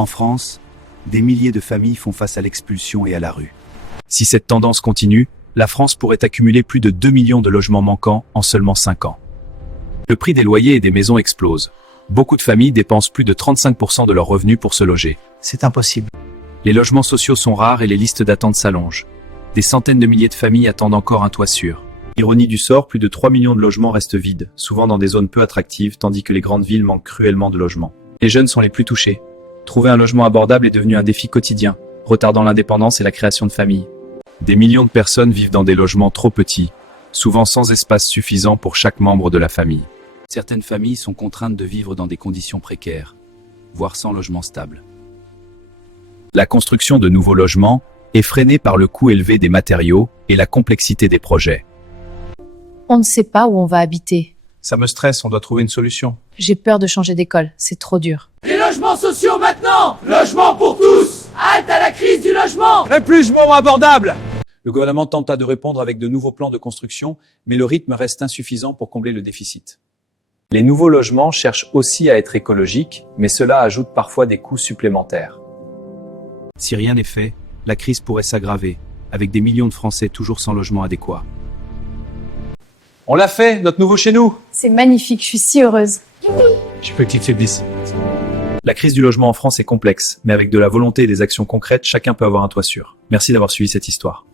En France, des milliers de familles font face à l'expulsion et à la rue. Si cette tendance continue, la France pourrait accumuler plus de 2 millions de logements manquants en seulement 5 ans. Le prix des loyers et des maisons explose. Beaucoup de familles dépensent plus de 35% de leurs revenus pour se loger. C'est impossible. Les logements sociaux sont rares et les listes d'attente s'allongent. Des centaines de milliers de familles attendent encore un toit sûr. Ironie du sort, plus de 3 millions de logements restent vides, souvent dans des zones peu attractives, tandis que les grandes villes manquent cruellement de logements. Les jeunes sont les plus touchés. Trouver un logement abordable est devenu un défi quotidien, retardant l'indépendance et la création de familles. Des millions de personnes vivent dans des logements trop petits, souvent sans espace suffisant pour chaque membre de la famille. Certaines familles sont contraintes de vivre dans des conditions précaires, voire sans logement stable. La construction de nouveaux logements est freinée par le coût élevé des matériaux et la complexité des projets. On ne sait pas où on va habiter. Ça me stresse, on doit trouver une solution. J'ai peur de changer d'école, c'est trop dur. Les logements sociaux maintenant! Logement pour tous! Halte à la crise du logement! Logement abordable! Le gouvernement tenta de répondre avec de nouveaux plans de construction, mais le rythme reste insuffisant pour combler le déficit. Les nouveaux logements cherchent aussi à être écologiques, mais cela ajoute parfois des coûts supplémentaires. Si rien n'est fait, la crise pourrait s'aggraver, avec des millions de Français toujours sans logement adéquat. On l'a fait, notre nouveau chez nous. C'est magnifique, je suis si heureuse. Je peux cliquer 10. La crise du logement en France est complexe, mais avec de la volonté et des actions concrètes, chacun peut avoir un toit sûr. Merci d'avoir suivi cette histoire.